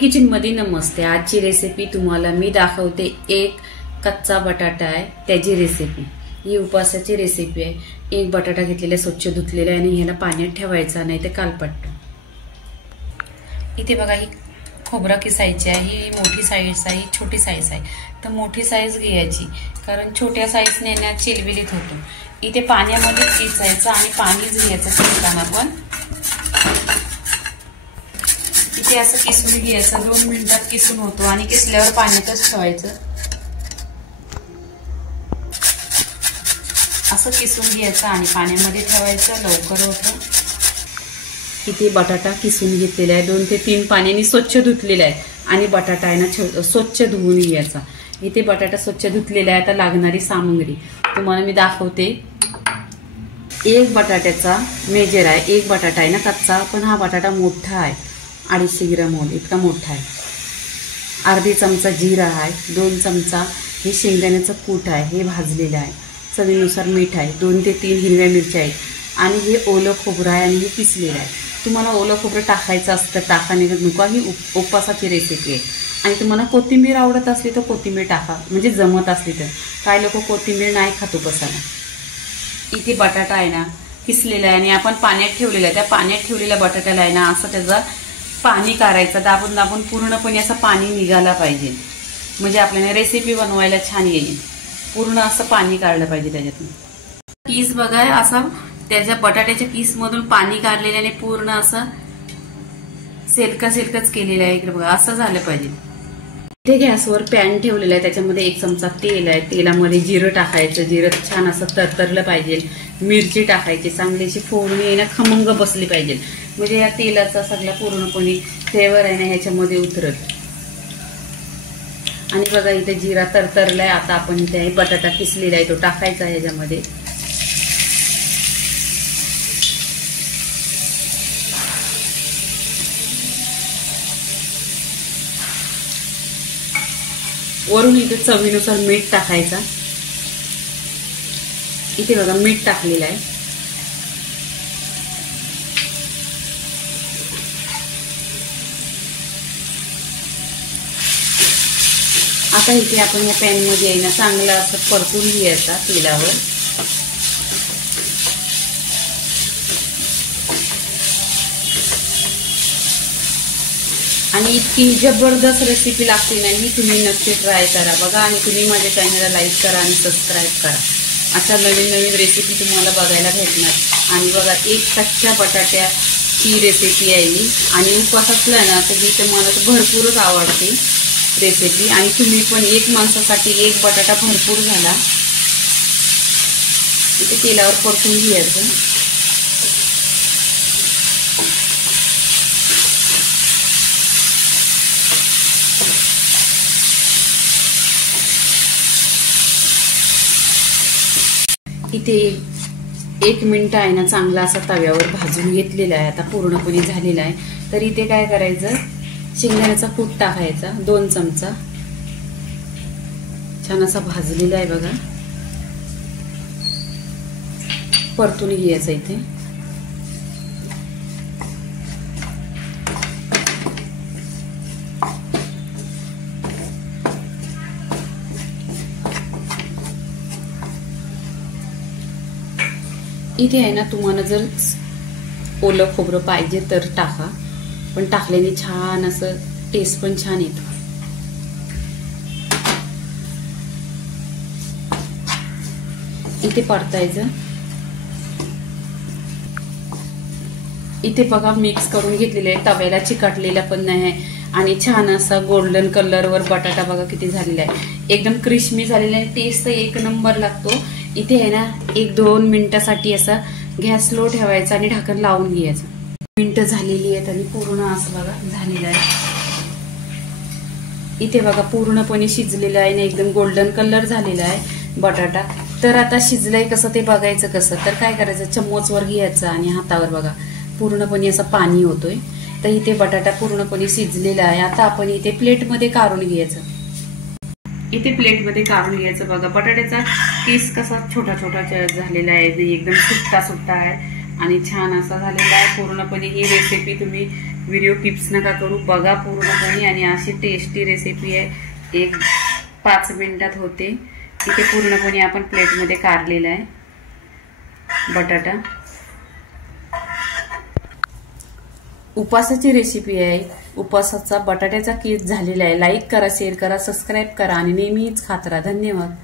Kitchen मध्ये नमस्ते। आजची recipe तुम्हाला मी दाखवते। एक कच्चा बटाटा आहे त्याची रेसिपी। ही उपवासाची रेसिपी आहे। एक बटाटा घेतलेला स्वच्छ धुतलेला आहे आणि ह्याला पाण्यात ठेवायचा नाही तर कालपटतो। इथे बघा ही खोबरा किसायची आहे। ही मोठी साईज आहे, छोटी साईज आहे। तर मोठी साईज घ्यायची कारण छोट्या साईजने ना चिलबिलीत होतो। इथे पाण्यामध्ये किसायचं आणि पाणीच घ्यायचं किसताना पण। इथे असं किसून घ्यायचं, 2 मिनिटात किसून होतो आणि किसल्यावर पाण्यातच ठेवायचं। असं किसून घ्यायचं आणि पाण्यामध्ये ठेवायचं, लवकर होतं। इथे बटाटा किसून घेतलेला आहे, 2 ते 3 पाण्याने स्वच्छ धुतलेला आहे आणि बटाटा आहे ना स्वच्छ धुवून घ्यायचा। इथे बटाटा स्वच्छ धुतलेला आहे। आता लागणारी सामग्री तुम्हाला मी दाखवते। एक बटाट्याचा मेजर आहे, एक बटाटा आहे ना कच्चा, पण हा बटाटा मोठा आहे, 250 ग्रॅम इतका मोठा आहे। अर्धी चमचा जिरा आहे, 2 चमचा हे शेंगदाण्याचं कूट आहे, हे भाजलेलं आहे। चवीनुसार मीठ आहे, 2 ते 3 हिरव्या मिरच्या आहेत आणि हे ओलं खोबरं आहे आणि हे किसलेलं आहे। तुम्हाला ओलं खोबरं टाकायचं असतं टाका, नाही नको। ही उपवासाची रेसिपी आहे आणि तुम्हाला कोथिंबीर आवडत असली तर कोथिंबीर टाका, म्हणजे जमत असली तर। काही लोक कोथिंबीर नाही खात उपवासाला। इथे बटाटा आहे ना किसलेला आहे आणि आपण पाण्यात ठेवलेला आहे। त्या पाण्यात ठेवलेल्या बटाट्याला आहे ना असं त्याचा पाणी काढायचं, दाबून दाबून पूर्णपणे असं पाणी निघायला पाहिजे, म्हणजे आपल्याला रेसिपी बनवायला छान येईल। पूर्ण असं पाणी काढलं पाहिजे त्याच्यातून। पीस बघा असं त्याच्या बटाट्याच्या पीस मधून पाणी काढलेलं आणि पूर्ण असं सेलकच केलेलं आहे। इकडे बघा असं झालं पाहिजे। इथे गॅसवर पॅन ठेवलेला आहे, त्याच्यामध्ये 1 चमचा तेल आहे। तेलामध्ये जिरं टाकायचं, जिरं छान असं तरतरलं पाहिजे। मिरची टाकायची, चांगलीशी फोडणी आहे ना खमंग बसली पाहिजे, म्हणजे या तेलाचा सगळा पूर्णपणे फ्लेवर आहे ना ह्याच्यामध्ये उतरत। आणि बघा इथे जिरा तरतरलाय। आता आपण इथे बटाटा किसलेला आहे तो टाकायचा आहे ह्याच्यामध्ये। वरून इथे चवीनुसार मीठ टाकायचा। इथे बघा मीठ टाकलेलं आहे। आता इथे आपण या पॅन मध्ये आहे ना चांगलं असं परतून घ्यायचा तेलावर। आणि इतकी जबरदस्त रेसिपी लागते ना ही, तुम्ही नक्की ट्राय करा बघा। आणि तुम्ही माझ्या चॅनलला लाईक करा आणि सबस्क्राईब करा। अशा नवीन नवीन रेसिपी तुम्हाला बघायला भेटणार। आणि बघा एक कच्च्या बटाट्याची रेसिपी आहे ही, आणि उपवास असला ना तर ही तुम्हाला भरपूरच आवडते रेसिपी। आणि तुम्ही पण एक माणसासाठी एक बटाटा भरपूर झाला। इथे तेलावर परतून घ्यायचं। इथे 1 मिनिट आहे ना चांगला असा तव्यावर भाजून घेतलेला आहे। आता पूर्णपणे झालेला आहे। तर इथे काय करायचं, शेंगदाण्याचा कूट टाकायचा, 2 चमचा छान असा भाजलेला आहे बघा। परतून घ्यायचं इथे। इथे आहे ना तुम्हाला जर ओलं खोबरं पाहिजे तर टाका, पण टाकल्याने छान असं टेस्ट पण छान येतो। इथे परतायचं। इथे बघा मिक्स करून घेतलेलं आहे, तव्याला चिकटलेला पण नाही आणि छान असा गोल्डन कलरवर बटाटा बघा किती झालेला आहे, एकदम क्रिस्पी झालेला आहे। टेस्ट एक नंबर लागतो। इथे आहे ना 1-2 मिनिटासाठी असा गॅस स्लो ठेवायचा आणि ढाकण लावून घ्यायचं। मिनिटं झालेली आहेत आणि पूर्ण असं बघा झालेलं आहे। इथे बघा पूर्णपणे शिजलेलं आहे आणि एकदम गोल्डन कलर झालेला आहे बटाटा। तर आता शिजलंय कसं ते बघायचं कसं, तर काय करायचं, चम्मचवर घ्यायचं आणि हातावर बघा पूर्णपणे असं पाणी होतोय। तर इथे बटाटा पूर्णपणे शिजलेला आहे। आता आपण इथे प्लेटमध्ये काढून घ्यायचं। इथे प्लेटमध्ये काढून घ्यायचं बघा। बटाट्याचा पीस कसा छोटा छोटा झालेला आहे, एकदम सुट्टा सुट्टा आहे। आणि छान असा झालेला आहे पूर्णपणे। ही रेसिपी तुम्ही व्हिडिओ टिप्स नका करू, बघा पूर्णपणे। आणि अशी टेस्टी रेसिपी आहे, एक 5 मिनिटात होते। इथे पूर्णपणे आपण प्लेटमध्ये काढलेला आहे बटाटा। उपासाची रेसिपी आहे, उपासाचा बटाट्याचा कीस झालेला आहे। लाईक करा, शेअर करा, सबस्क्राईब करा आणि नेहमीच खात राहा। धन्यवाद।